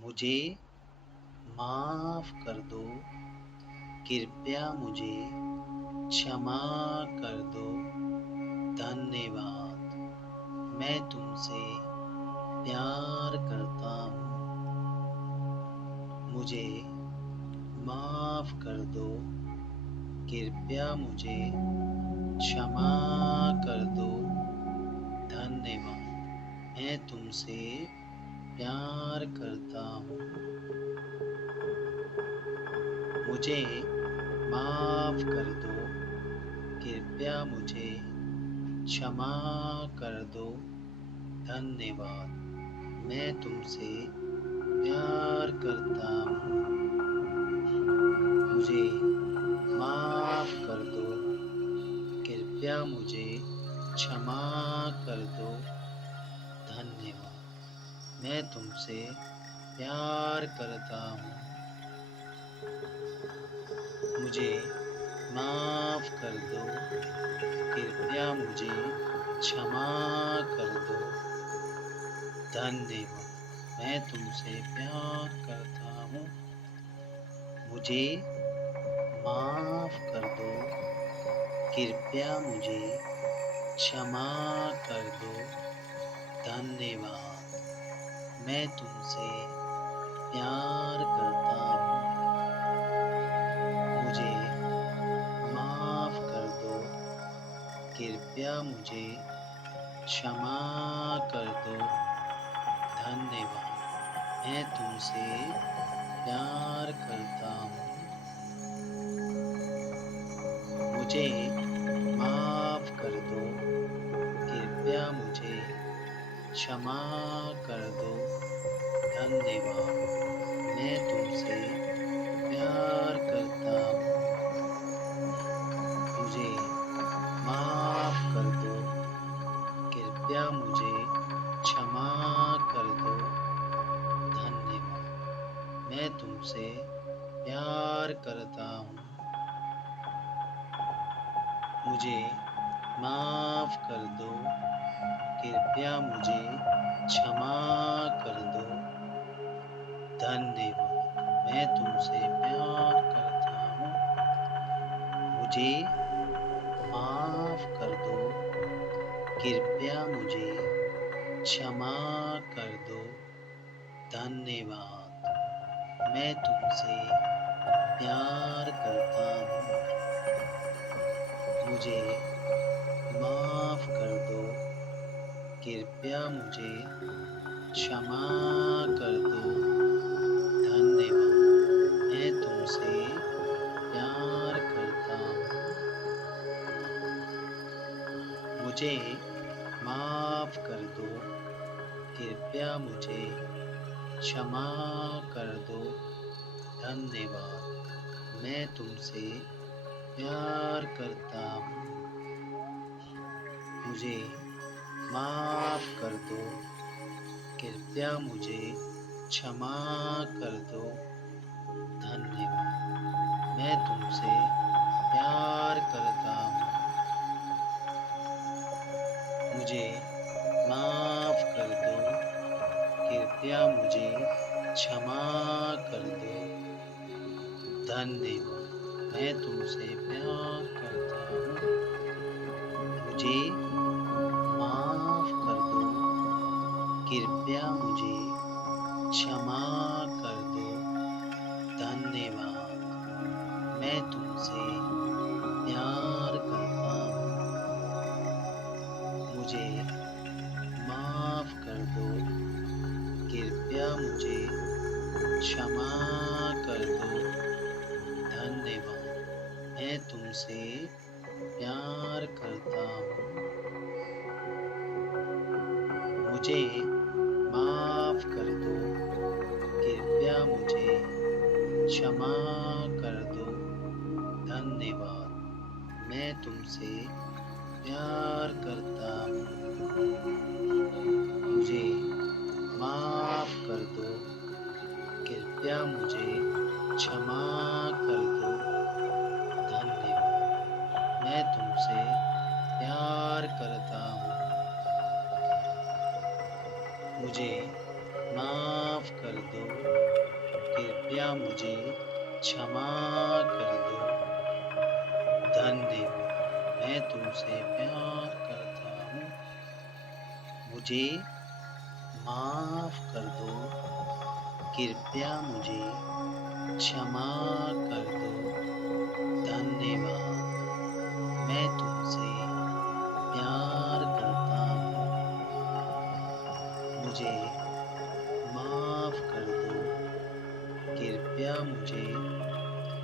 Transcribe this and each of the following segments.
मुझे माफ कर दो, कृपया मुझे क्षमा कर दो, धन्यवाद। मैं तुमसे प्यार करता हूँ। मुझे माफ कर दो, कृपया मुझे क्षमा कर दो, धन्यवाद। मैं तुमसे प्यार करता हूँ। मुझे माफ कर दो, कृपया मुझे क्षमा कर दो, धन्यवाद। मैं तुमसे प्यार करता हूँ। मुझे माफ कर दो, कृपया मुझे क्षमा कर दो, धन्यवाद। मैं तुमसे प्यार करता हूँ। मुझे माफ कर दो, कृपया मुझे क्षमा कर दो, धन्यवाद। मैं तुमसे प्यार करता हूँ। मुझे माफ कर दो, कृपया मुझे क्षमा कर दो, धन्यवाद। मैं तुमसे प्यार करता हूँ। मुझे माफ कर दो, कृपया मुझे क्षमा कर दो, धन्यवाद। मैं तुमसे प्यार करता हूँ। मुझे माफ कर दो, कृपया मुझे क्षमा कर दो, धन्यवाद। मैं तुमसे प्यार करता हूँ। मुझे माफ कर दो, कृपया मुझे क्षमा कर दो, धन्यवाद। मैं तुमसे प्यार करता हूँ। मुझे माफ कर दो, कृपया मुझे क्षमा कर दो, धन्यवाद। मैं तुमसे प्यार करता हूँ। मुझे माफ कर दो, कृपया मुझे क्षमा कर दो, धन्यवाद। मैं तुमसे प्यार करता हूँ। मुझे माफ कर दो, कृपया मुझे क्षमा कर दो, धन्यवाद। मैं तुमसे प्यार करता हूँ। मुझे माफ कर दो, कृपया मुझे क्षमा कर दो, धन्यवाद। मैं तुमसे प्यार करता हूँ। मुझे माफ कर दो, कृपया मुझे क्षमा कर दो, धन्यवाद। मैं तुमसे प्यार करता हूँ। मुझे माफ कर दो, कृपया मुझे क्षमा कर दो, धन्यवाद। मैं तुमसे प्यार करता हूँ। मुझे माफ कर दो, कृपया मुझे क्षमा कर दो, धन्यवाद। मैं तुमसे प्यार करता हूँ। मुझे माफ कर दो, कृपया मुझे क्षमा कर दो, धन्यवाद। मैं तुमसे प्यार करता हूँ। मुझे माफ कर दो, कृपया मुझे क्षमा कर दो, धन्यवाद। मैं तुमसे प्यार करता हूँ। मुझे माफ कर दो, कृपया मुझे क्षमा कर दो, धन्यवाद। मैं तुमसे प्यार करता हूँ। मुझे माफ कर दो, कृपया मुझे क्षमा कर दो। धन्यवाद। मैं तुमसे प्यार करता हूँ। मुझे माफ कर दो। कृपया मुझे क्षमा कर दो। धन्यवाद। मैं तुमसे प्यार करता हूँ। मुझे माफ कर दो। कृपया मुझे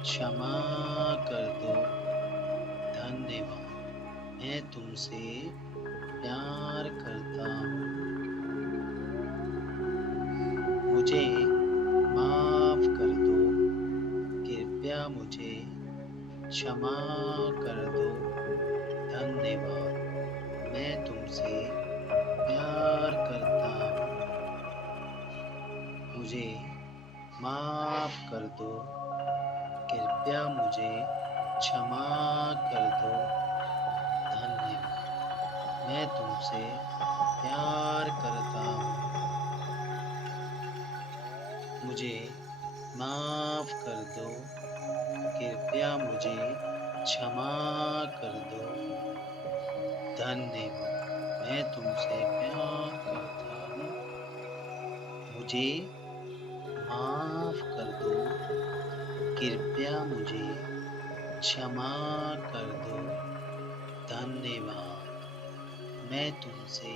क्षमा कर दो। धन्यवाद। मैं तुमसे प्यार करता हूँ। मुझे माफ कर दो। कृपया मुझे क्षमा कर दो। धन्यवाद। मैं तुमसे प्यार करता हूँ। मुझे माफ कर दो। कृपया मुझे क्षमा कर दो। धन्यवाद। मैं तुमसे प्यार करता हूँ। मुझे माफ कर दो। कृपया मुझे क्षमा कर दो। धन्यवाद। मैं तुमसे प्यार करता हूँ। मुझे माफ कर दो। कृपया मुझे क्षमा कर दो। धन्यवाद। मैं तुमसे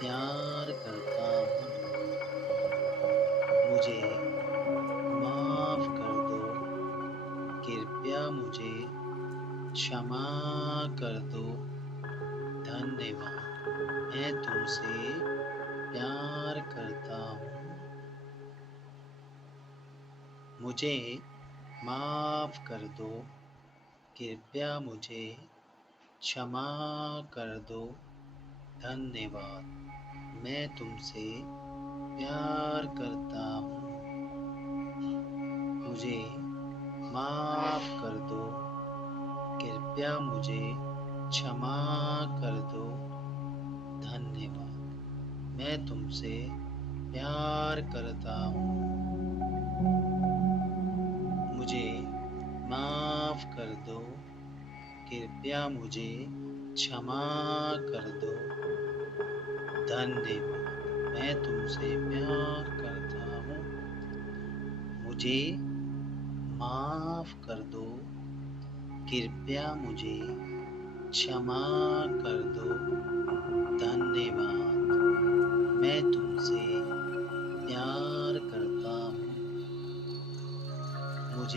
प्यार करता हूँ। मुझे माफ कर दो। कृपया मुझे क्षमा कर दो। धन्यवाद। मैं तुमसे प्यार करता हूँ। मुझे माफ कर दो। कृपया मुझे क्षमा कर दो। धन्यवाद। मैं तुमसे प्यार करता हूँ। मुझे माफ कर दो। कृपया मुझे क्षमा कर दो। धन्यवाद। मैं तुमसे प्यार करता हूँ। मुझे माफ कर दो। कृपया मुझे क्षमा कर दो। धन्यवाद। मैं तुमसे प्यार करता हूँ। मुझे माफ कर दो। कृपया मुझे क्षमा कर दो। धन्यवाद। मैं तुमसे प्यार करता हूँ। मुझे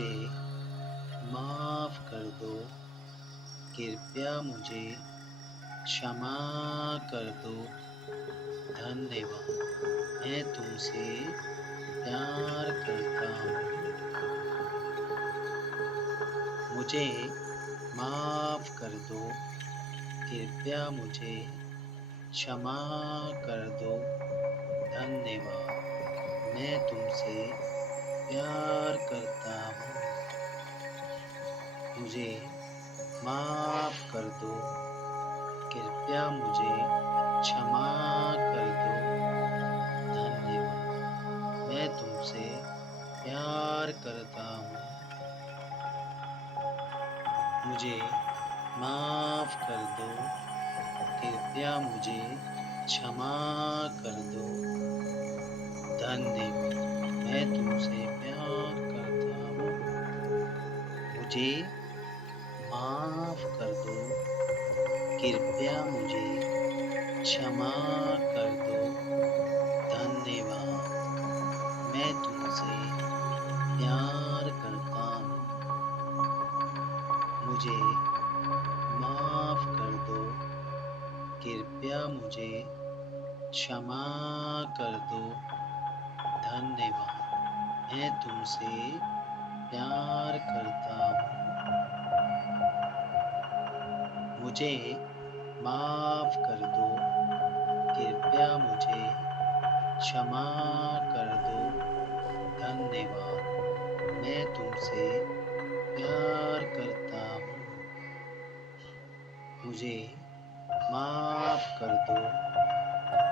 माफ कर दो। कृपया मुझे क्षमा कर दो। धन्यवाद। मैं तुमसे प्यार करता हूँ। मुझे माफ कर दो। कृपया मुझे क्षमा कर दो। धन्यवाद। मैं तुमसे प्यार करता हूँ। मुझे माफ कर दो। कृपया मुझे क्षमा कर दो। धन्यवाद। मैं तुमसे प्यार करता हूँ। मुझे माफ कर दो। कृपया मुझे क्षमा कर दो। धन्यवाद। मैं तुमसे प्यार करता हूँ। मुझे माफ कर दो। कृपया मुझे क्षमा कर दो। धन्यवाद। मैं तुमसे प्यार करता हूँ। मुझे माफ कर दो। कृपया मुझे क्षमा कर दो। धन्यवाद। मैं तुमसे प्यार करता हूँ। मुझे माफ कर दो। कृपया मुझे क्षमा कर दो। धन्यवाद। मैं तुमसे प्यार करता हूँ। मुझे माफ कर दो।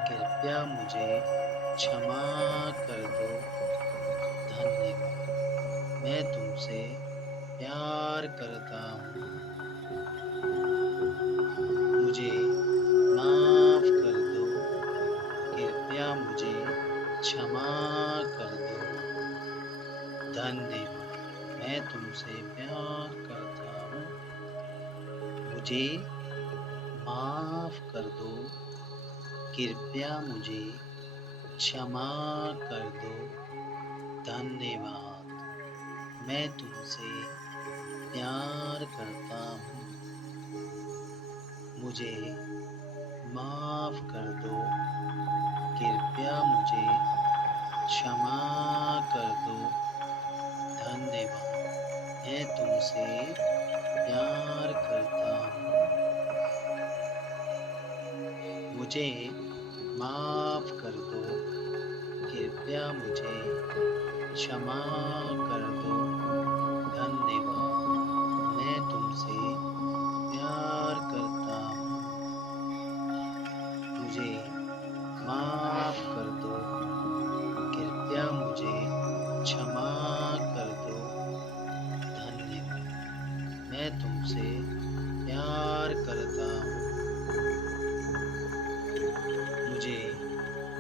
कृपया मुझे क्षमा कर दो। धन्यवाद। क्षमा कर दो। धन्यवाद, मैं तुमसे प्यार करता हूँ। मुझे माफ कर दो। कृपया मुझे क्षमा कर दो। धन्यवाद, मैं तुमसे प्यार करता हूँ। मुझे माफ कर दो। कृपया मुझे क्षमा कर दो। धन्यवाद, मैं तुमसे प्यार करता हूँ। मुझे माफ कर दो। कृपया मुझे क्षमा कर दो। धन्यवाद, मैं तुमसे प्यार करता हूँ। मुझे माफ कर दो। कृपया मुझे क्षमा कर दो। धन्यवाद, मैं तुमसे प्यार करता हूँ। मुझे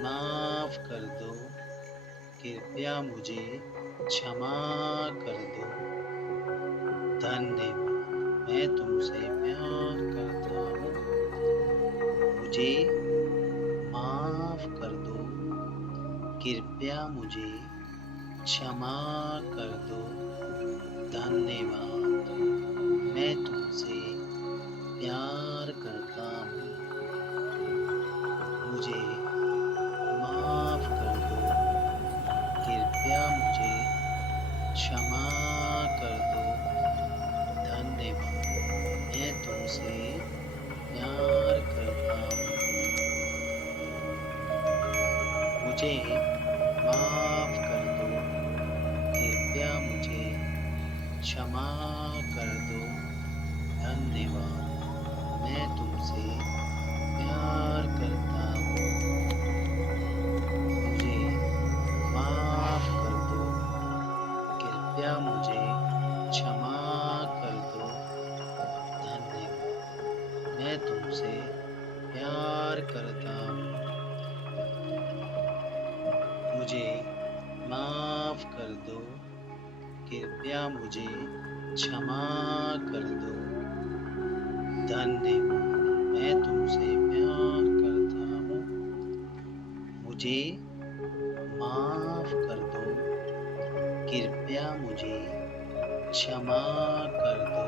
माफ कर दो। कृपया मुझे क्षमा कर दो। धन्यवाद, मैं तुमसे प्यार करता हूँ। मुझे माफ कर दो। कृपया मुझे क्षमा कर दो। धन्यवाद, मैं तुमसे प्यार करता हूँ। मुझे माफ कर दो। कृपया मुझे क्षमा कर दो। धन्यवाद, मैं तुमसे प्यार करता हूँ। मुझे माफ कर दो। कृपया मुझे क्षमा कर दो। धन्यवाद, मैं तुमसे प्यार करता हूँ। मुझे माफ कर दो। कृपया मुझे क्षमा कर दो। धन्यवाद, मैं तुमसे प्यार करता हूँ। मुझे माफ कर दो। कृपया मुझे क्षमा कर दो। धन्यवाद, मैं तुमसे प्यार करता हूँ। मुझे माफ कर दो। कृपया मुझे क्षमा कर दो।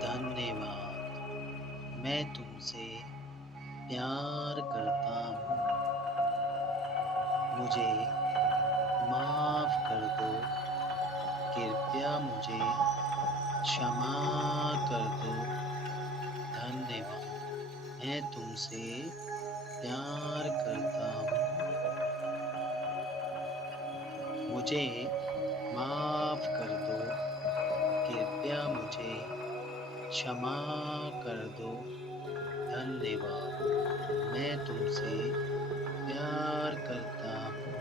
धन्यवाद, मैं तुमसे प्यार करता हूँ। मुझे माफ कर दो। कृपया मुझे क्षमा कर दो। धन्यवाद, मैं तुमसे प्यार करता हूँ। मुझे माफ कर दो। कृपया मुझे क्षमा कर दो। धन्यवाद, मैं तुमसे प्यार करता हूँ।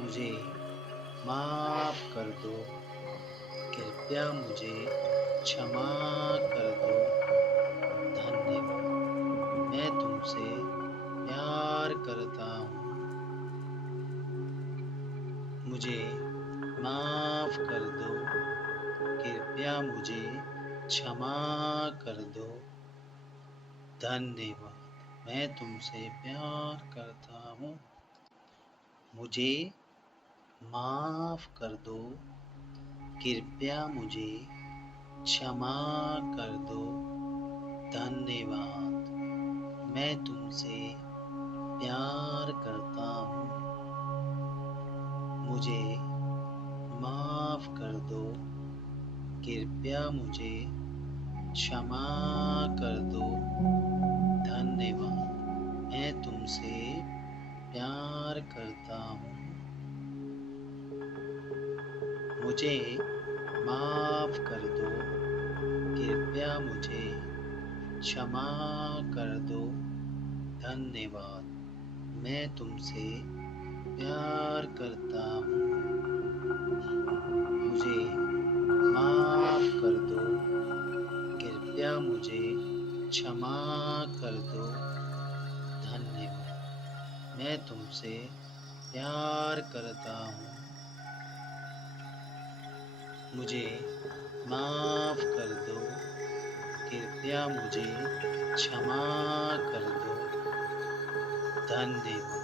मुझे माफ कर दो। कृपया मुझे क्षमा कर दो। धन्यवाद, मैं तुमसे प्यार करता हूँ। मुझे माफ कर दो। कृपया मुझे क्षमा कर दो। धन्यवाद, मैं तुमसे प्यार करता हूँ। मुझे माफ कर दो। कृपया मुझे क्षमा कर दो। धन्यवाद, मैं तुमसे प्यार करता हूँ। मुझे माफ कर दो। कृपया मुझे क्षमा कर दो। धन्यवाद, मैं तुमसे प्यार करता हूँ। मुझे माफ कर दो। कृपया मुझे क्षमा कर दो। धन्यवाद, मैं तुमसे प्यार करता हूँ। मुझे माफ कर दो। कृपया मुझे क्षमा कर दो। धन्यवाद, मैं तुमसे तुमसे प्यार करता हूँ। मुझे माफ कर दो, कृपया मुझे क्षमा कर दो। धन्यवाद,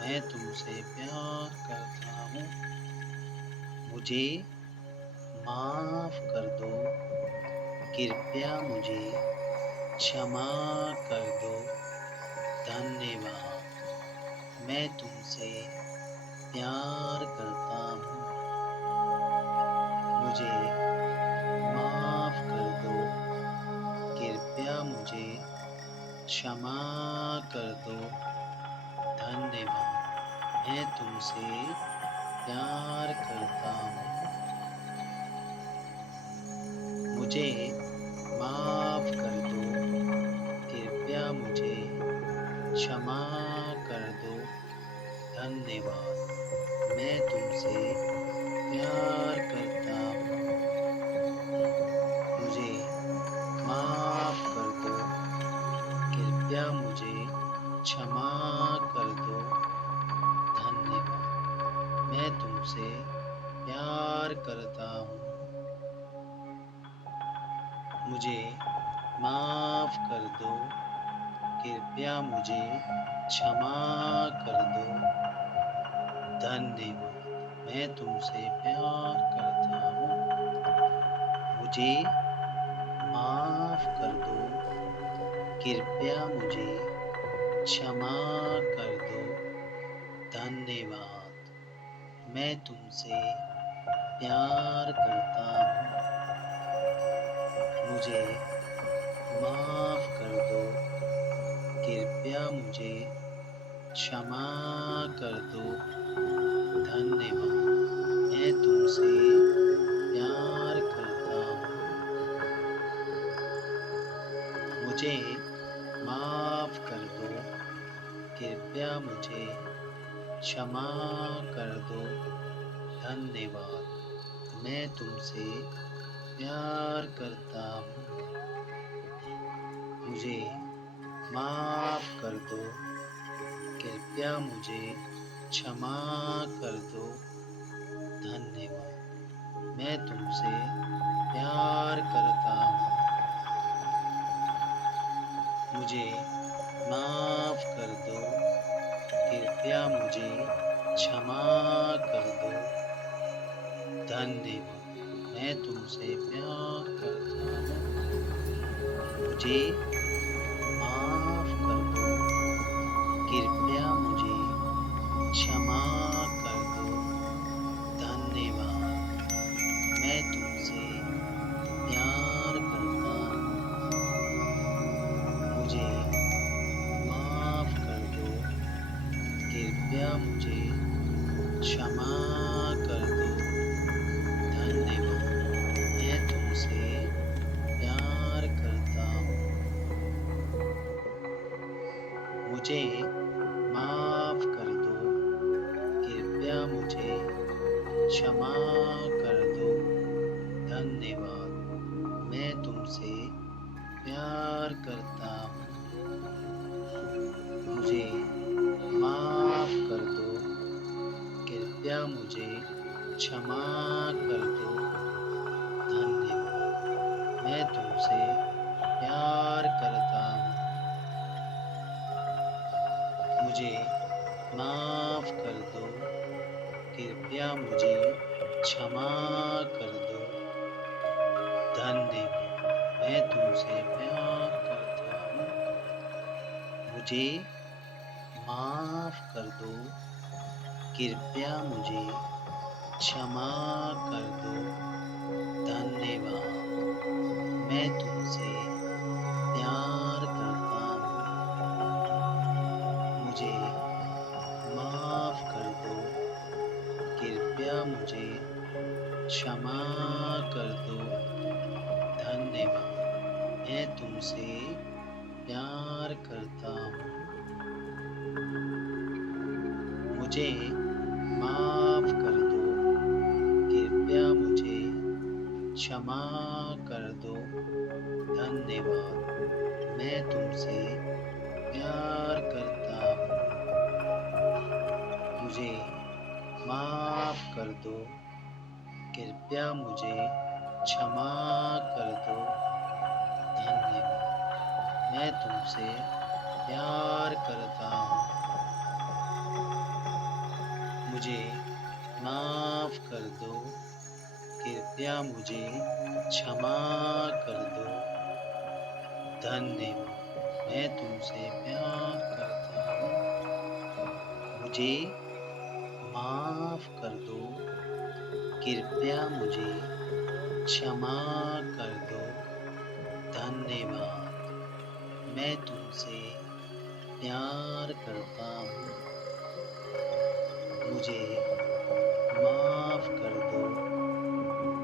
मैं तुमसे प्यार करता हूँ। मुझे माफ कर दो, कृपया मुझे क्षमा कर दो। धन्यवाद, मैं तुमसे प्यार करता हूँ। मुझे माफ कर दो, कृपया मुझे क्षमा कर दो। धन्यवाद, मैं तुमसे प्यार करता हूँ। मुझे माफ कर दो, कृपया मुझे क्षमा कर दो। धन्यवाद, मैं तुमसे प्यार करता हूँ। मुझे माफ कर दो, कृपया मुझे क्षमा कर दो। धन्यवाद, मैं तुमसे प्यार करता हूँ। मुझे माफ कर दो, कृपया मुझे क्षमा कर दो। धन्यवाद, मैं तुमसे प्यार करता हूँ। मुझे माफ कर दो, कृपया मुझे क्षमा कर दो। धन्यवाद, मैं तुमसे प्यार करता हूँ। मुझे माफ कर दो, कृपया मुझे क्षमा कर दो। धन्यवाद, मैं तुमसे प्यार करता हूँ। मुझे माफ कर दो, कृपया मुझे क्षमा कर दो। धन्यवाद, मैं तुमसे प्यार करता हूँ। मुझे माफ कर दो, कृपया मुझे क्षमा कर दो। धन्यवाद, मैं तुमसे प्यार करता हूँ। मुझे माफ कर दो, कृपया मुझे क्षमा कर दो। धन्यवाद, मैं तुमसे प्यार करता हूँ। मुझे माफ कर दो, कृपया मुझे क्षमा कर दो। धन्यवाद, मैं तुमसे प्यार करता हूँ। मुझे माफ कर दो, कृपया मुझे क्षमा कर दो। धन्यवाद, मैं तुमसे प्यार करता हूँ। मुझे माफ कर दो, कृपया मुझे क्षमा कर दो। धन्यवाद, मैं तुमसे प्यार करता हूँ। मुझे माफ कर दो, कृपया मुझे क्षमा कर दो। धन्यवाद, मैं तुमसे प्यार करता हूँ। मुझे माफ कर दो, कृपया मुझे क्षमा कर दो। धन्यवाद, मैं तुमसे प्यार करता हूँ। मुझे माफ कर दो, कृपया मुझे क्षमा कर दो। धन्यवाद, मैं तुमसे प्यार करता हूँ। मुझे माफ कर दो, कृपया मुझे क्षमा कर दो। धन्यवाद, मैं तुमसे प्यार करता हूँ। मुझे माफ कर दो, कृपया मुझे क्षमा कर दो। धन्यवाद, मैं तुमसे प्यार करता हूँ। मुझे माफ कर दो, कृपया मुझे क्षमा कर दो, धन्यवाद। मैं तुमसे प्यार करता हूँ। मुझे माफ कर दो, कृपया मुझे क्षमा कर दो, धन्यवाद। मैं तुमसे प्यार करता हूँ। मुझे माफ कर दो, कृपया मुझे क्षमा कर दो, धन्यवाद। मैं तुमसे प्यार करता हूँ। मुझे माफ कर दो,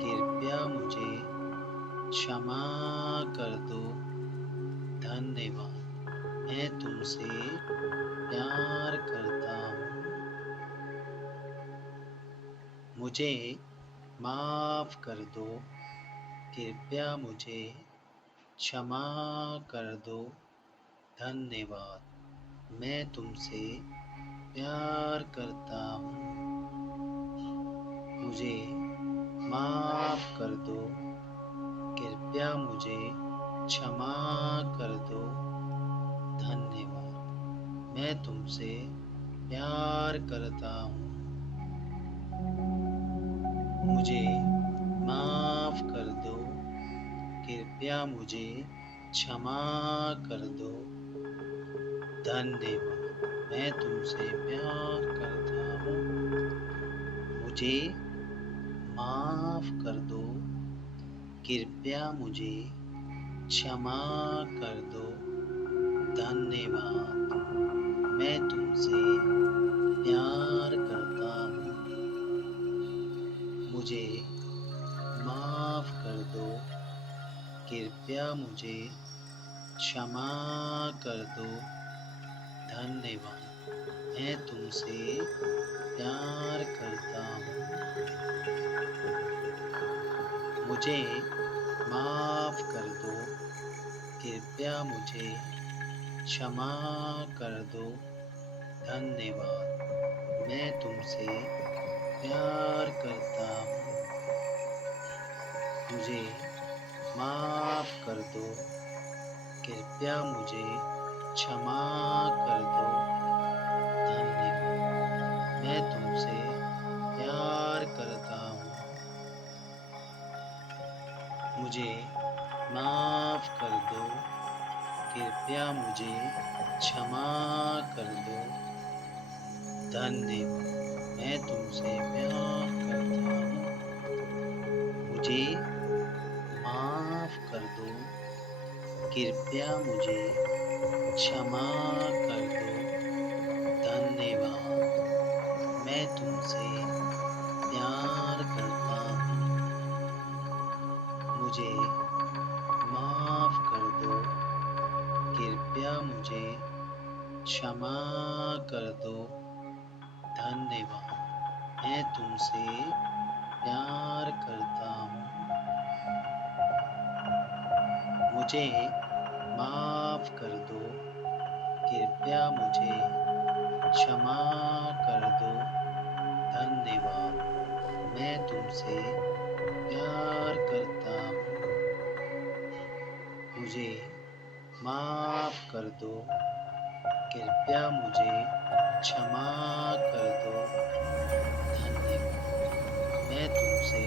कृपया मुझे क्षमा कर दो, धन्यवाद। मैं तुमसे प्यार करता हूँ। मुझे माफ कर दो, कृपया मुझे क्षमा कर दो, धन्यवाद। मैं तुमसे प्यार करता हूँ। मुझे माफ कर दो, कृपया मुझे क्षमा कर दो, धन्यवाद। मैं तुमसे प्यार करता हूँ। मुझे माफ कर दो, कृपया मुझे क्षमा कर दो, धन्यवाद। मैं तुमसे प्यार करता हूँ। मुझे माफ कर दो, कृपया मुझे क्षमा कर दो, धन्यवाद। मैं तुमसे प्यार करता हूँ। मुझे माफ कर दो, कृपया मुझे क्षमा कर दो, धन्यवाद। मैं तुमसे प्यार करता हूँ। मुझे माफ कर दो, कृपया मुझे क्षमा कर दो, धन्यवाद। मैं तुमसे प्यार करता हूँ। मुझे माफ कर दो, कृपया मुझे क्षमा कर दो, धन्यवाद। मैं तुमसे प्यार करता हूँ। मुझे माफ कर दो, कृपया मुझे क्षमा कर दो, धन्यवाद। मैं तुमसे प्यार करता हूँ। मुझे माफ कर दो, कृपया मुझे क्षमा कर दो, धन्यवाद। मैं तुमसे प्यार करता हूँ। मुझे माफ कर दो, कृपया मुझे क्षमा कर दो, धन्यवाद। मैं तुमसे प्यार करता हूँ। मुझे माफ कर दो, कृपया मुझे क्षमा कर दो, धन्यवाद। मैं तुमसे प्यार करता हूँ। मुझे माफ कर दो, कृपया मुझे क्षमा कर दो, धन्यवाद। मैं तुमसे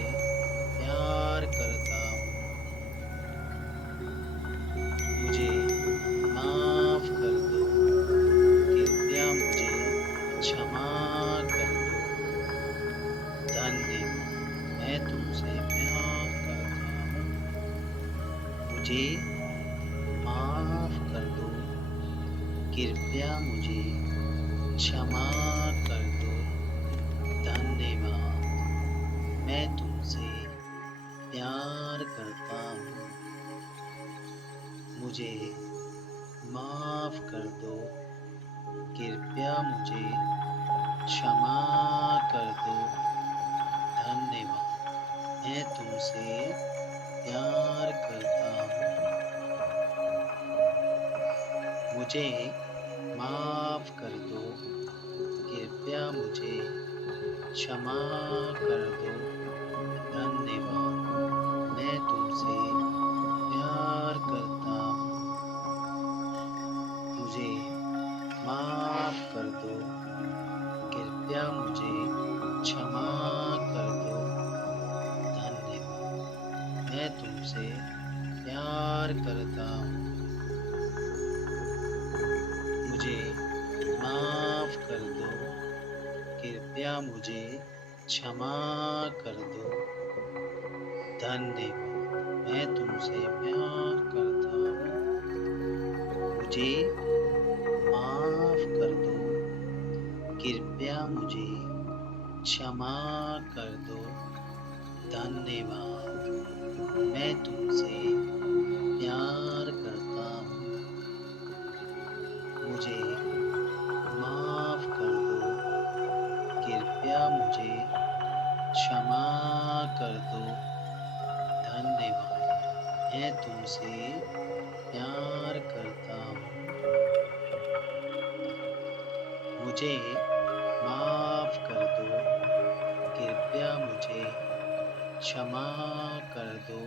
प्यार करता हूँ। मुझे माफ कर दो, कृपया मुझे क्षमा कर दो, धन्यवाद। मैं तुमसे प्यार करता हूँ। मुझे माफ कर दो, कृपया मुझे क्षमा कर दो, धन्यवाद। मैं तुमसे प्यार करता हूँ। मुझे माफ कर दो, कृपया मुझे क्षमा कर दो, धन्यवाद। मैं तुमसे प्यार करता हूँ। मुझे माफ कर दो, कृपया मुझे क्षमा कर दो, धन्यवाद। मैं तुमसे प्यार करता हूँ। मुझे माफ कर दो, कृपया मुझे क्षमा कर दो, धन्यवाद। मैं तुमसे प्यार करता हूँ। मुझे माफ कर दो, कृपया मुझे क्षमा कर दो, धन्यवाद। मैं तुमसे प्यार करता हूँ। मुझे माफ कर दो, कृपया मुझे क्षमा कर दो, धन्यवाद। मैं तुमसे प्यार करता हूँ। मुझे माफ कर दो, कृपया मुझे क्षमा कर दो, धन्यवाद। मैं तुमसे प्यार करता हूँ। मुझे माफ कर दो, कृपया मुझे क्षमा कर दो,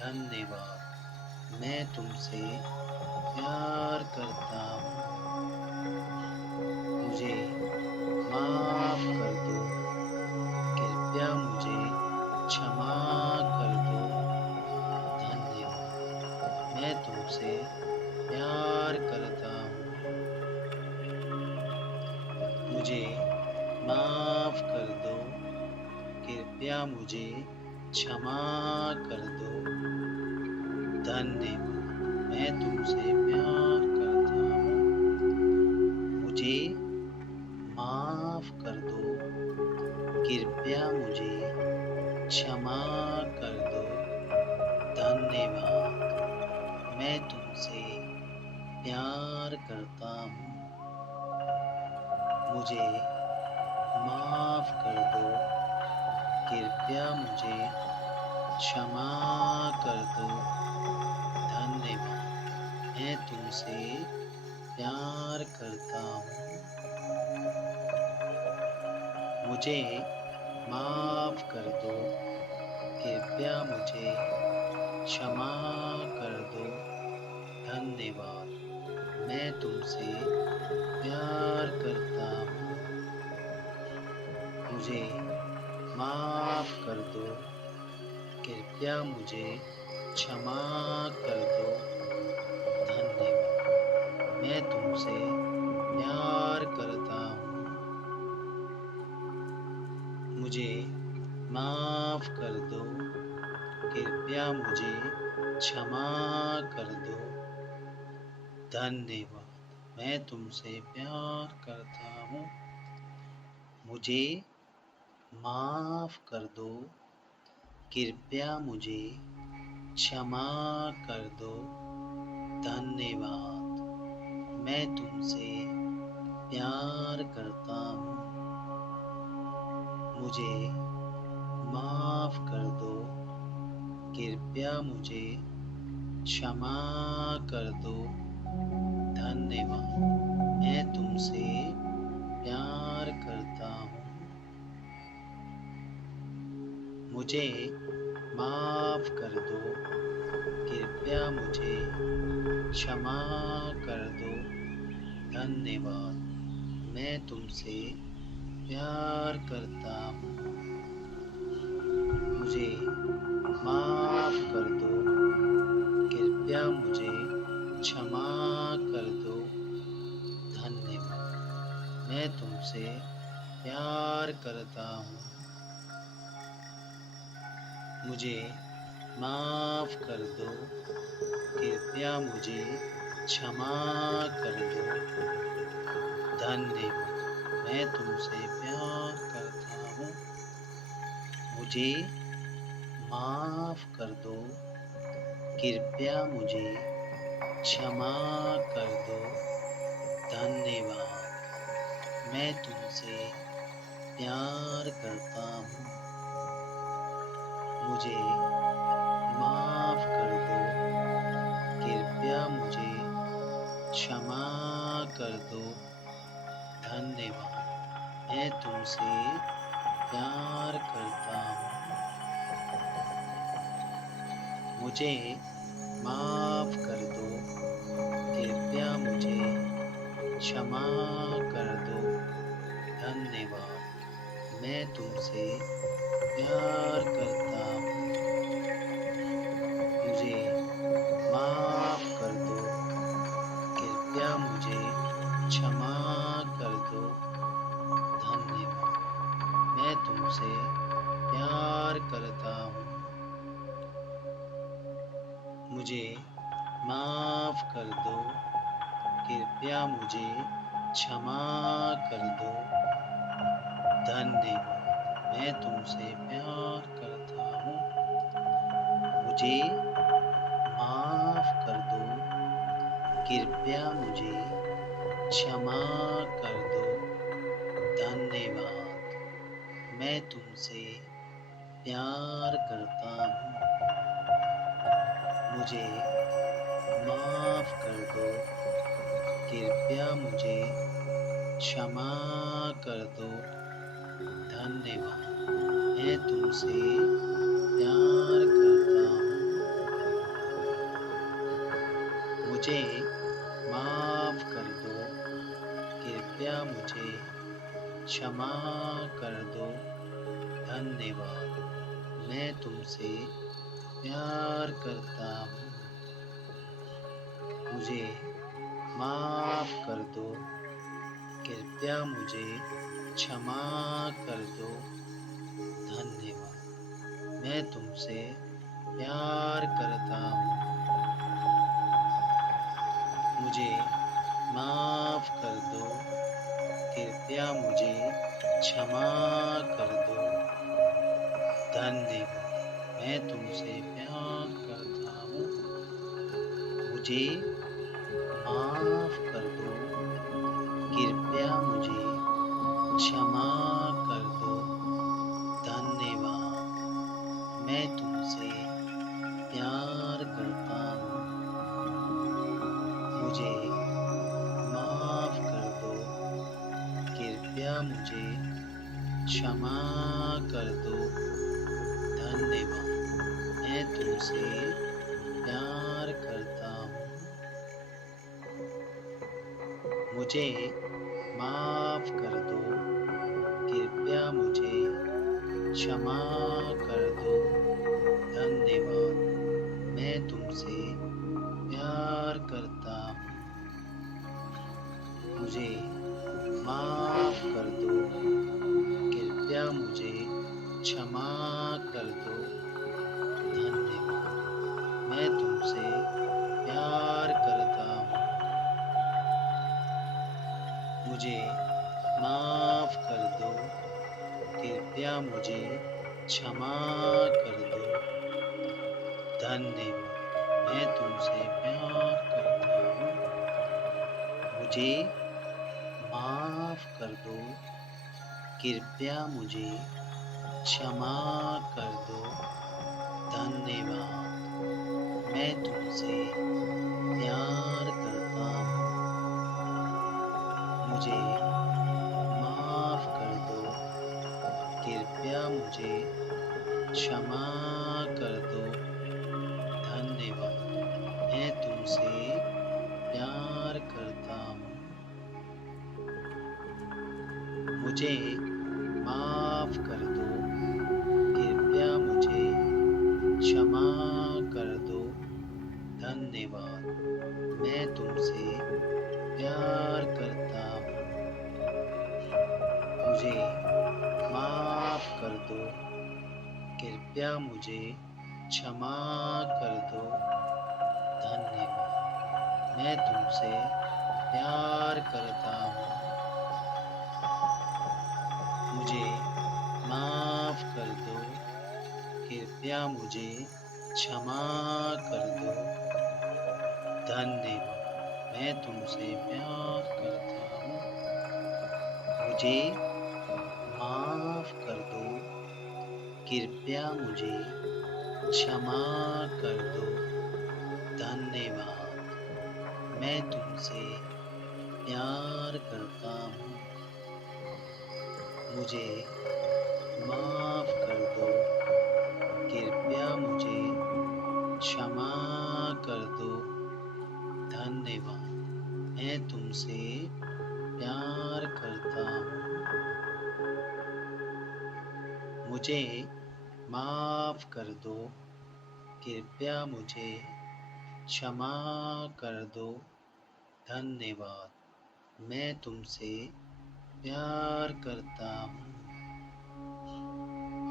धन्यवाद। मैं तुमसे प्यार करता हूँ। मुझे माफ कर दो, कृपया मुझे क्षमा कर दो, धन्यवाद। मैं तुमसे प्यार करता हूँ। मुझे माफ कर दो, कृपया मुझे क्षमा कर दो, धन्यवाद। मैं तुमसे प्यार करता हूँ। मुझे माफ कर दो, कृपया मुझे क्षमा कर दो, धन्यवाद। मैं तुमसे प्यार करता हूँ। मुझे माफ कर दो, कृपया मुझे क्षमा कर दो, धन्यवाद। मैं तुमसे प्यार करता हूँ। मुझे माफ कर दो, कृपया मुझे क्षमा कर दो, धन्यवाद। मैं तुमसे प्यार करता हूँ। मुझे माफ कर दो, कृपया मुझे क्षमा कर दो, धन्यवाद। मैं तुमसे प्यार करता हूँ। मुझे माफ कर दो, कृपया मुझे क्षमा कर दो, धन्यवाद। मैं तुमसे प्यार करता हूँ। मुझे माफ कर दो, कृपया मुझे क्षमा कर दो, धन्यवाद। मैं तुमसे प्यार करता हूँ। मुझे माफ कर दो, कृपया मुझे क्षमा कर दो, धन्यवाद। मैं तुमसे प्यार करता हूँ। मुझे माफ कर दो, कृपया मुझे क्षमा कर दो, धन्यवाद। मैं तुमसे प्यार करता हूँ। मुझे माफ कर दो, कृपया मुझे क्षमा कर दो, धन्यवाद। मैं तुमसे प्यार करता हूँ। मुझे माफ कर दो, कृपया मुझे क्षमा कर दो, धन्यवाद। मैं तुमसे प्यार करता हूँ। मुझे माफ कर दो, कृपया मुझे क्षमा कर दो, धन्यवाद। मैं तुमसे प्यार करता हूँ। मुझे माफ कर दो, कृपया मुझे क्षमा कर दो, धन्यवाद। मैं तुमसे प्यार करता हूँ। मुझे माफ कर दो, कृपया मुझे क्षमा कर दो, धन्यवाद। मैं तुमसे प्यार करता हूँ। मुझे माफ कर दो, कृपया मुझे क्षमा कर दो, धन्यवाद। मैं तुमसे प्यार करता हूँ। मुझे माफ कर दो, कृपया मुझे क्षमा कर दो, धन्यवाद। मैं तुमसे प्यार करता हूँ। मुझे माफ कर दो, कृपया मुझे क्षमा कर दो, धन्यवाद। मैं तुमसे प्यार करता हूँ। मुझे माफ कर दो, कृपया मुझे क्षमा कर दो, धन्यवाद। मैं तुमसे प्यार करता हूँ। मुझे माफ कर दो, कृपया मुझे क्षमा कर दो, धन्यवाद। मैं तुमसे प्यार करता हूँ। मुझे माफ कर दो, कृपया मुझे क्षमा कर दो, धन्यवाद। मैं तुमसे प्यार करता हूँ। मुझे माफ कर दो, कृपया मुझे क्षमा कर दो, धन्यवाद। मैं तुमसे प्यार करता हूँ। मुझे माफ कर दो, कृपया मुझे क्षमा कर दो, धन्यवाद। मैं तुमसे प्यार करता हूँ। मुझे माफ कर दो, कृपया मुझे क्षमा कर दो, धन्यवाद। मैं तुमसे प्यार करता हूँ। मुझे माफ कर दो, कृपया मुझे क्षमा कर दो, धन्यवाद। मैं तुमसे प्यार करता हूँ। मुझे माफ कर दो, कृपया मुझे क्षमा कर दो, धन्यवाद। मैं तुमसे प्यार करता हूँ। मुझे माफ कर दो, कृपया मुझे क्षमा कर दो, धन्यवाद। मैं तुमसे प्यार करता हूँ। मुझे माफ कर दो, कृपया मुझे क्षमा कर दो, धन्यवाद। मैं तुमसे प्यार करता हूँ। मुझे माफ कर दो, कृपया मुझे क्षमा कर दो, धन्यवाद। मैं तुमसे प्यार करता हूँ। मुझे माफ कर दो, कृपया मुझे क्षमा कर दो, धन्यवाद। मैं तुमसे प्यार करता हूँ। मुझे माफ कर दो, कृपया मुझे क्षमा कर दो, धन्यवाद। मैं तुमसे प्यार करता हूँ। मुझे माफ कर दो, कृपया मुझे क्षमा कर दो, धन्यवाद। मैं तुमसे प्यार करता हूँ। मुझे माफ कर दो, कृपया मुझे क्षमा कर दो, धन्यवाद। मैं तुमसे प्यार करता हूँ। मुझे माफ कर दो, कृपया मुझे क्षमा कर दो, धन्यवाद। मैं तुमसे प्यार करता हूँ। मुझे माफ कर दो, कृपया मुझे क्षमा कर दो, धन्यवाद। मैं तुमसे प्यार करता हूँ।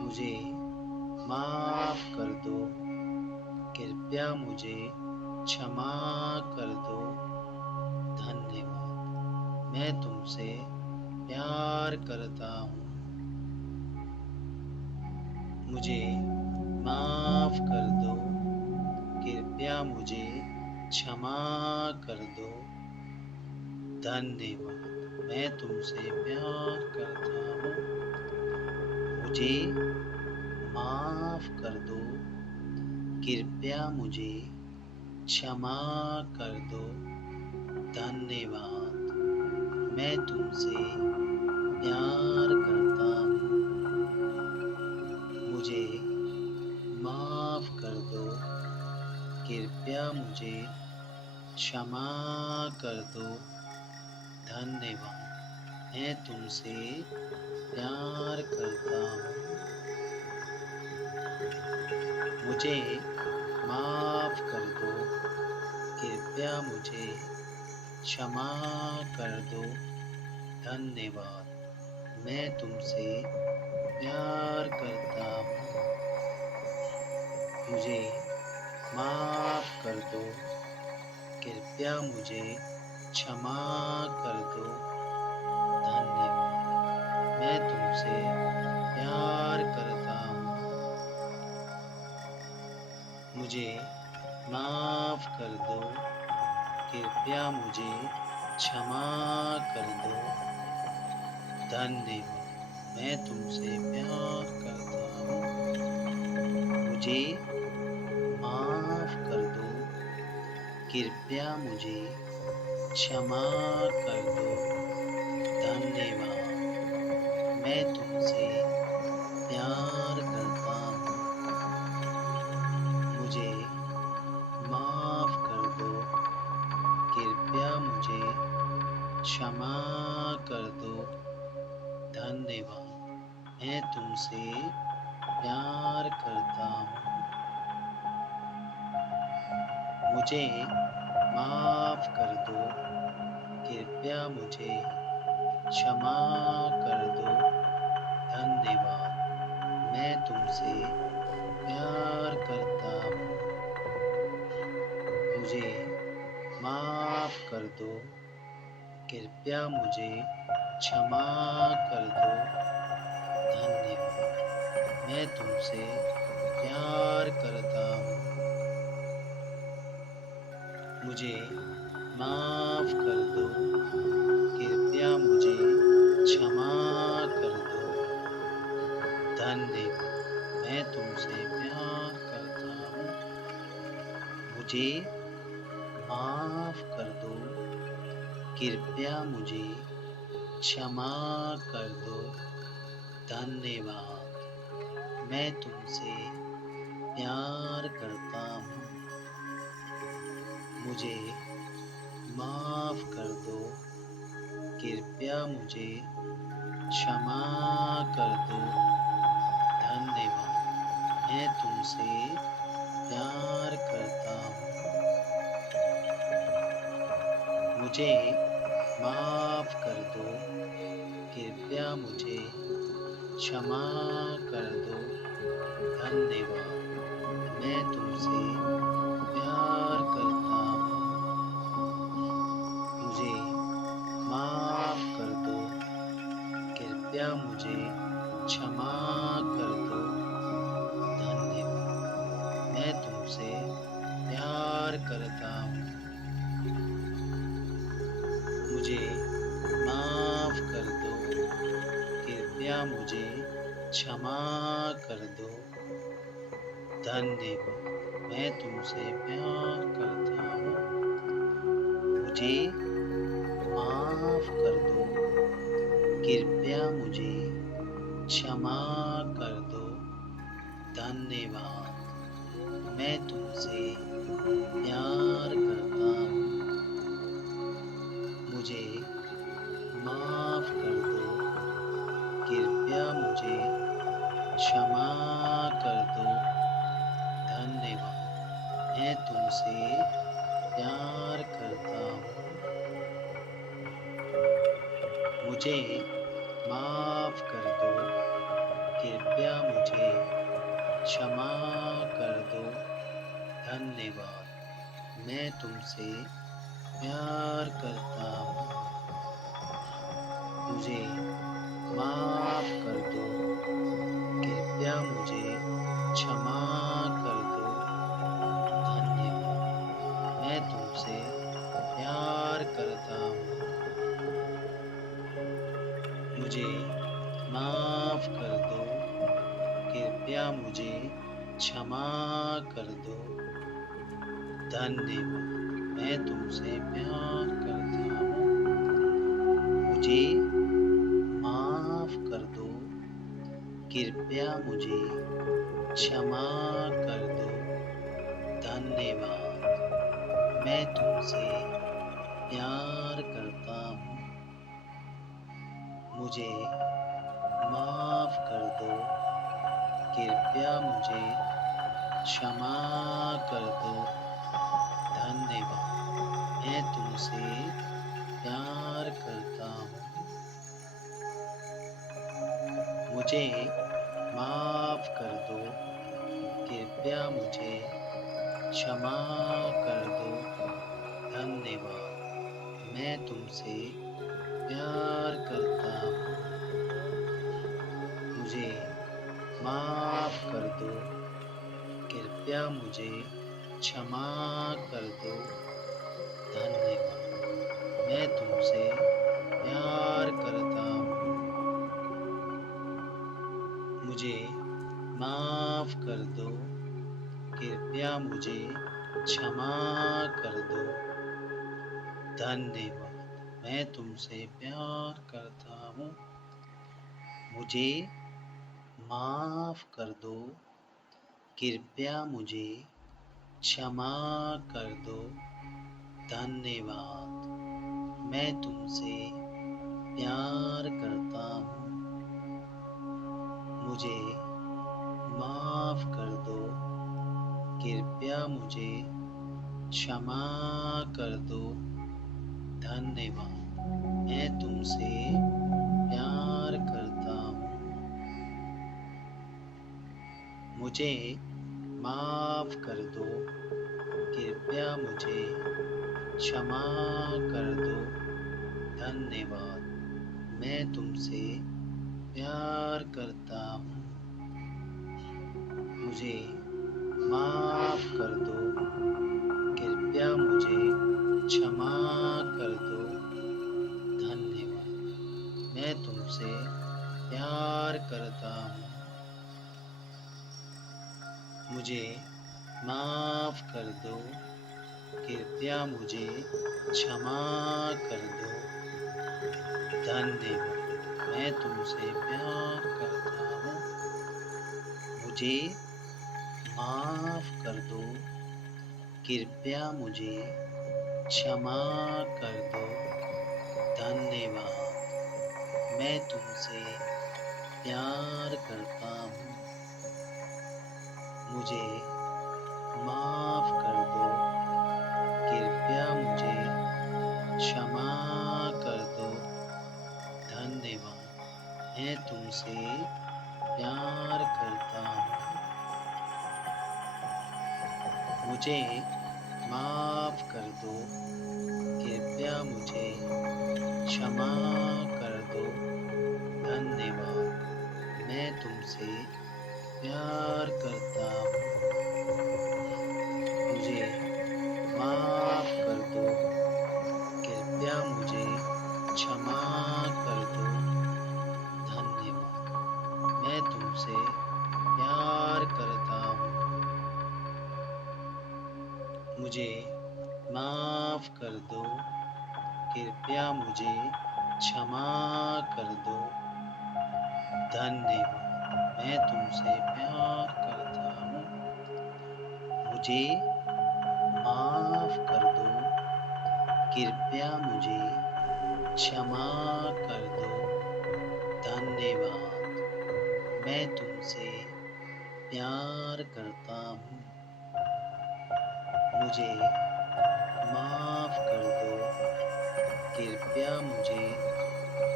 मुझे माफ कर दो, कृपया मुझे क्षमा कर दो, धन्यवाद। मैं तुमसे प्यार करता हूँ। मुझे माफ कर दो, कृपया मुझे क्षमा कर दो, धन्यवाद। मैं तुमसे प्यार करता हूँ। मुझे माफ कर दो, कृपया मुझे क्षमा कर दो, धन्यवाद। मैं तुमसे प्यार करता हूँ। मुझे माफ कर दो, कृपया मुझे क्षमा कर दो, धन्यवाद। मैं तुमसे प्यार करता हूँ। मुझे माफ कर दो, कृपया मुझे क्षमा कर दो, धन्यवाद। मैं तुमसे प्यार करता हूँ। मुझे माफ कर दो, कृपया मुझे क्षमा कर दो, धन्यवाद। मैं तुमसे प्यार करता हूँ। मुझे माफ कर दो, कृपया मुझे क्षमा कर दो, धन्यवाद। मैं तुमसे प्यार करता हूँ। मुझे माफ कर दो, कृपया मुझे क्षमा कर दो, धन्यवाद। मैं तुमसे प्यार करता हूँ। मुझे माफ कर दो, कृपया मुझे क्षमा कर दो, धन्यवाद। मैं तुमसे प्यार करता हूँ। मुझे माफ कर दो, कृपया मुझे क्षमा कर दो, धन्यवाद। मैं तुमसे प्यार करता हूँ। मुझे माफ कर दो, कृपया मुझे क्षमा कर दो, धन्यवाद। मैं तुमसे प्यार करता हूँ। मुझे माफ कर दो, कृपया मुझे क्षमा कर दो, धन्यवाद। मैं तुमसे प्यार करता हूँ। मुझे माफ कर दो, कृपया मुझे क्षमा कर दो, धन्यवाद। मैं तुमसे प्यार करता हूँ। मुझे माफ कर दो, कृपया मुझे क्षमा कर दो, धन्यवाद। मैं तुमसे प्यार करता हूँ। मुझे माफ कर दो, कृपया मुझे क्षमा कर दो, धन्यवाद। मैं तुमसे प्यार करता हूँ। मुझे माफ कर दो, कृपया मुझे क्षमा कर दो, धन्यवाद। मैं तुमसे प्यार करता हूँ। मुझे माफ कर दो, कृपया मुझे क्षमा कर दो, धन्यवाद। मैं तुमसे प्यार करता हूँ। मुझे माफ कर दो, कृपया मुझे धन्यवाद। मैं तुमसे प्यार करता हूँ। मुझे माफ कर दो। कृपया मुझे क्षमा कर दो। धन्यवाद। मैं तुमसे प्यार करता हूँ। मुझे माफ कर दो। कृपया मुझे क्षमा कर दो। धन्यवाद। मैं तुमसे प्यार करता हूँ। मुझे माफ कर दो। कृपया मुझे क्षमा कर दो। धन्यवाद। मैं तुमसे प्यार करता हूँ। मुझे माफ कर दो। कृपया मुझे क्षमा कर दो। धन्यवाद। मैं तुमसे प्यार करता हूँ। मुझे माफ कर दो। कृपया मुझे क्षमा कर दो। धन्यवाद। मैं तुमसे प्यार करता हूँ। मुझे माफ कर दो। कृपया मुझे क्षमा कर दो। धन्यवाद। मैं तुमसे प्यार करता हूँ। मुझे माफ कर दो। कृपया मुझे क्षमा कर दो। धन्यवाद। मैं तुमसे प्यार करता हूँ। मुझे माफ कर दो। कृपया मुझे क्षमा कर दो। धन्यवाद। मैं तुमसे प्यार करता हूँ। मुझे माफ कर दो। कृपया मुझे क्षमा कर दो। धन्यवाद। मैं तुमसे प्यार करता हूँ। मुझे माफ कर दो। कृपया मुझे क्षमा कर दो। धन्यवाद। मैं तुमसे प्यार करता हूँ। मुझे माफ कर दो। कृपया मुझे क्षमा कर दो। धन्यवाद। मैं तुमसे प्यार करता हूँ। मुझे माफ कर दो। कृपया मुझे क्षमा कर दो। धन्यवाद। मैं तुमसे प्यार करता हूँ। मुझे माफ कर दो। कृपया मुझे क्षमा कर दो। धन्यवाद। मैं तुमसे प्यार करता हूँ। मुझे माफ कर दो। कृपया मुझे क्षमा कर दो। धन्यवाद। मैं तुमसे प्यार करता हूँ। मुझे माफ कर दो। कृपया मुझे क्षमा कर दो। धन्यवाद। मैं तुमसे प्यार करता हूँ। मुझे माफ कर दो। कृपया मुझे क्षमा कर दो। धन्यवाद। मैं तुमसे प्यार करता हूँ। मुझे माफ कर दो। कृपया मुझे क्षमा कर दो। धन्यवाद। मैं तुमसे प्यार करता हूँ। मुझे माफ कर दो। कृपया मुझे क्षमा कर दो। धन्यवाद। मैं तुमसे प्यार करता हूँ। मुझे माफ कर दो। कृपया मुझे क्षमा कर दो। धन्यवाद। मैं तुमसे प्यार करता हूँ। मुझे माफ कर दो, कृपया मुझे क्षमा कर दो, धन्यवाद। मैं तुमसे प्यार करता हूँ। मुझे माफ कर दो, कृपया मुझे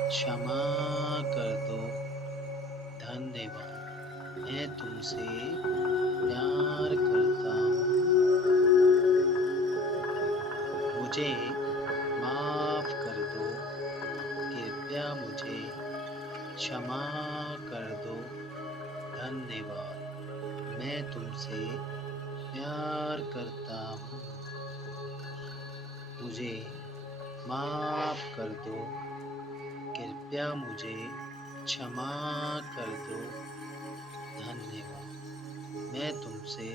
क्षमा कर दो, धन्यवाद। मैं तुमसे प्यार करता हूँ। मुझे माफ कर दो, कृपया मुझे क्षमा कर दो, धन्यवाद। मैं तुमसे प्यार करता हूँ। मुझे माफ कर दो, कृपया मुझे क्षमा कर दो, धन्यवाद। मैं तुमसे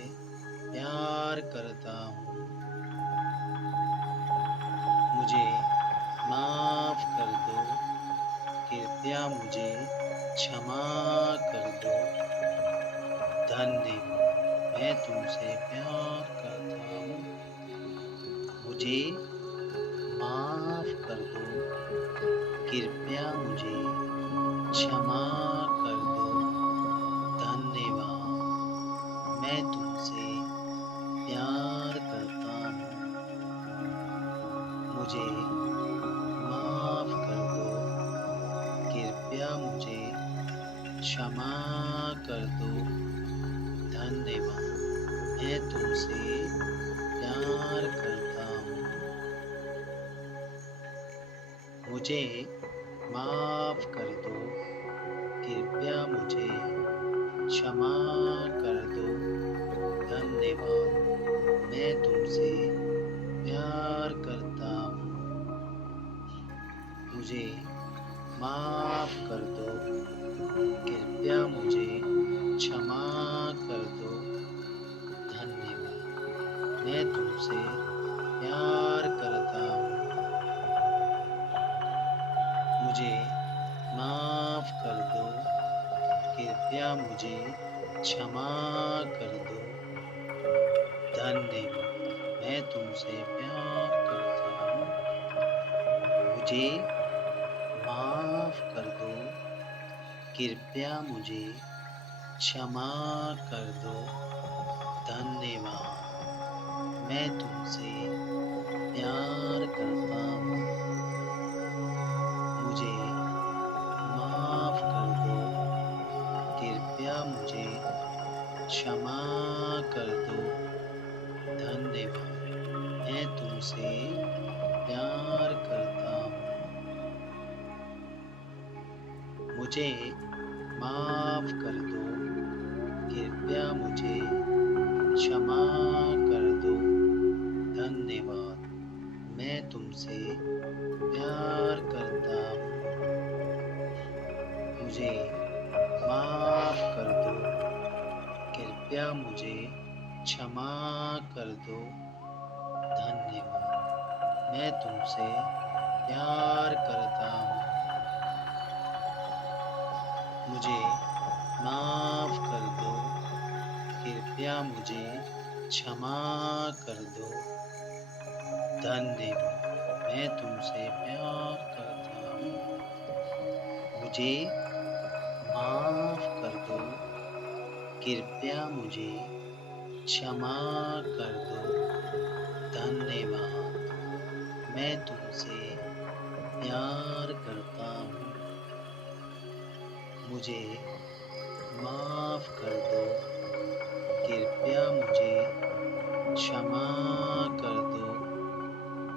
प्यार करता हूँ। मुझे माफ कर दो, कृपया मुझे क्षमा कर दो, धन्यवाद। मैं तुमसे प्यार करता हूँ। मुझे माफ कर दो, कृपया मुझे क्षमा कर दो, धन्यवाद। मैं तुमसे प्यार करता हूँ। मुझे माफ कर दो, कृपया मुझे क्षमा कर दो, धन्यवाद। मैं तुमसे प्यार करता हूँ। मुझे माफ कर दो, कृपया मुझे क्षमा कर दो, धन्यवाद। मैं तुमसे प्यार करता हूँ। मुझे माफ कर दो, कृपया मुझे क्षमा कर दो, धन्यवाद। मैं तुमसे प्यार करता हूँ। मुझे माफ कर दो, कृपया मुझे क्षमा कर दो, धन्यवाद। मैं तुमसे प्यार करता हूँ। मुझे माफ कर दो, कृपया मुझे क्षमा कर दो, धन्यवाद। मैं तुमसे प्यार करता हूँ। मुझे माफ कर दो, कृपया मुझे क्षमा कर दो, धन्यवाद। मैं तुमसे प्यार करता हूँ। मुझे माफ कर दो, कृपया मुझे क्षमा कर दो, धन्यवाद। मैं तुमसे प्यार करता हूँ। मुझे माफ कर दो, कृपया मुझे क्षमा कर दो, धन्यवाद। मैं तुमसे प्यार करता हूँ। मुझे माफ कर दो, कृपया मुझे क्षमा कर दो, धन्यवाद। मैं तुमसे प्यार करता हूँ। मुझे माफ कर दो, कृपया मुझे क्षमा कर दो, धन्यवाद। मैं तुमसे प्यार करता हूँ। मुझे माफ कर दो, कृपया मुझे क्षमा कर दो,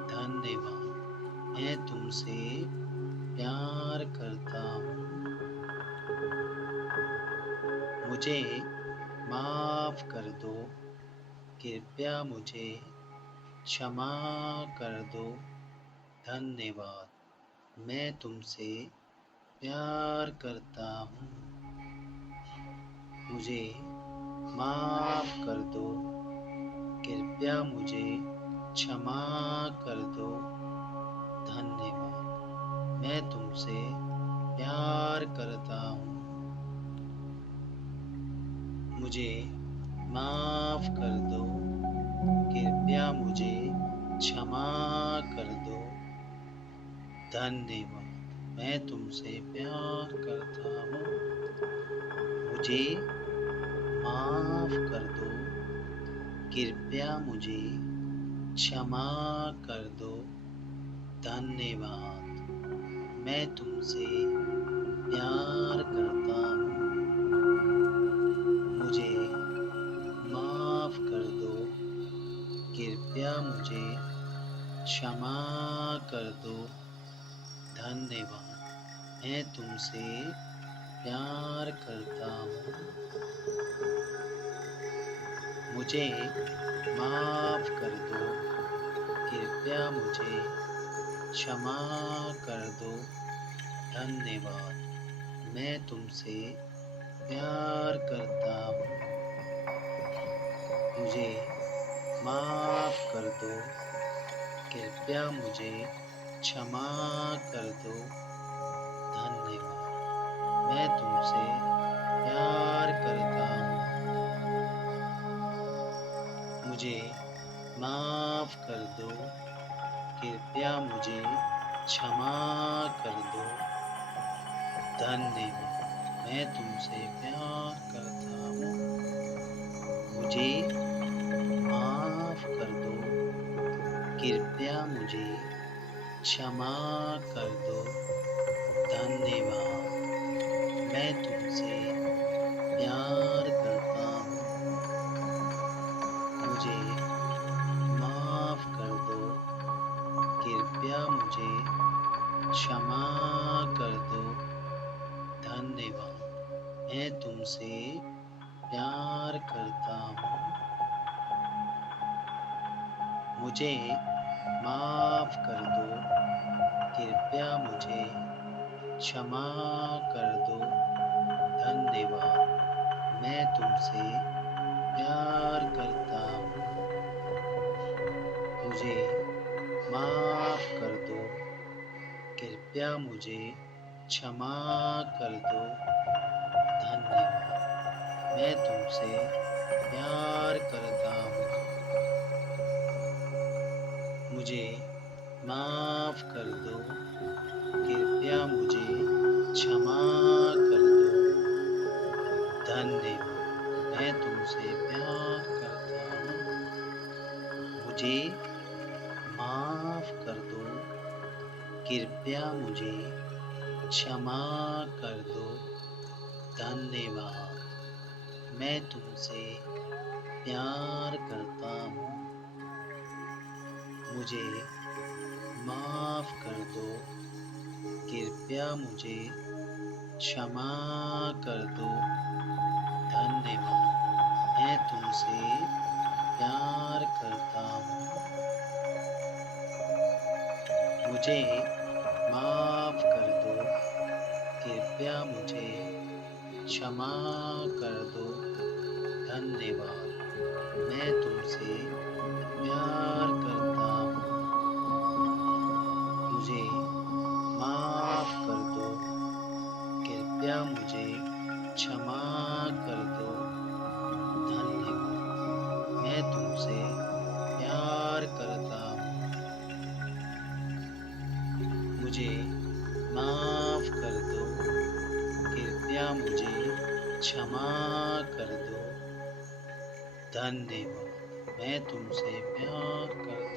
धन्यवाद। मैं तुमसे प्यार करता हूँ। मुझे माफ कर दो, कृपया मुझे क्षमा कर दो, धन्यवाद। मैं तुमसे प्यार करता हूँ। मुझे माफ कर दो, कृपया मुझे क्षमा कर दो, धन्यवाद। मैं तुमसे प्यार करता हूँ। मुझे माफ कर दो, कृपया मुझे क्षमा कर दो। धन्यवाद। मैं तुमसे प्यार करता हूँ। मुझे माफ कर दो। कृपया मुझे क्षमा कर दो। धन्यवाद। मैं तुमसे प्यार करता हूँ। मुझे माफ कर दो। कृपया मुझे क्षमा कर दो। धन्यवाद। मैं तुमसे प्यार करता हूँ। मुझे माफ कर दो। कृपया मुझे क्षमा कर दो। धन्यवाद। मैं तुमसे प्यार करता हूँ। मुझे माफ कर दो। कृपया मुझे क्षमा कर दो। धन्यवाद। मैं तुमसे प्यार करता हूँ। मुझे माफ कर दो। कृपया मुझे क्षमा कर दो। धन्यवाद। मैं तुमसे प्यार करता हूँ। मुझे माफ कर दो। कृपया मुझे क्षमा कर दो। धन्यवाद। मैं तुमसे प्यार करता हूँ। मुझे माफ कर दो। कृपया मुझे क्षमा कर दो। धन्यवाद। मैं तुमसे प्यार करता हूँ। मुझे माफ कर दो। कृपया मुझे क्षमा कर दो। धन्यवाद। मैं तुमसे प्यार करता हूँ। मुझे माफ कर दो। कृपया मुझे क्षमा कर दो। धन्यवाद। मैं तुमसे प्यार करता हूँ। मुझे माफ कर दो। कृपया मुझे क्षमा कर दो। धन्यवाद। मैं तुमसे प्यार करता हूँ। मुझे माफ कर दो। कृपया मुझे क्षमा कर दो। धन्यवाद। मैं तुमसे प्यार करता हूँ। मुझे माफ कर दो। कृपया मुझे क्षमा कर दो। धन्यवाद। मैं तुमसे प्यार करता हूँ। मुझे माफ कर दो। कृपया मुझे क्षमा कर दो। धन्यवाद। मैं तुमसे प्यार करता हूँ। मुझे माफ कर दो। कृपया मुझे क्षमा कर दो। धन्यवाद। मैं तुमसे प्यार करता हूँ। मुझे माफ कर दो। कृपया मुझे क्षमा कर दो। धन्यवाद। मैं तुमसे प्यार करता हूँ।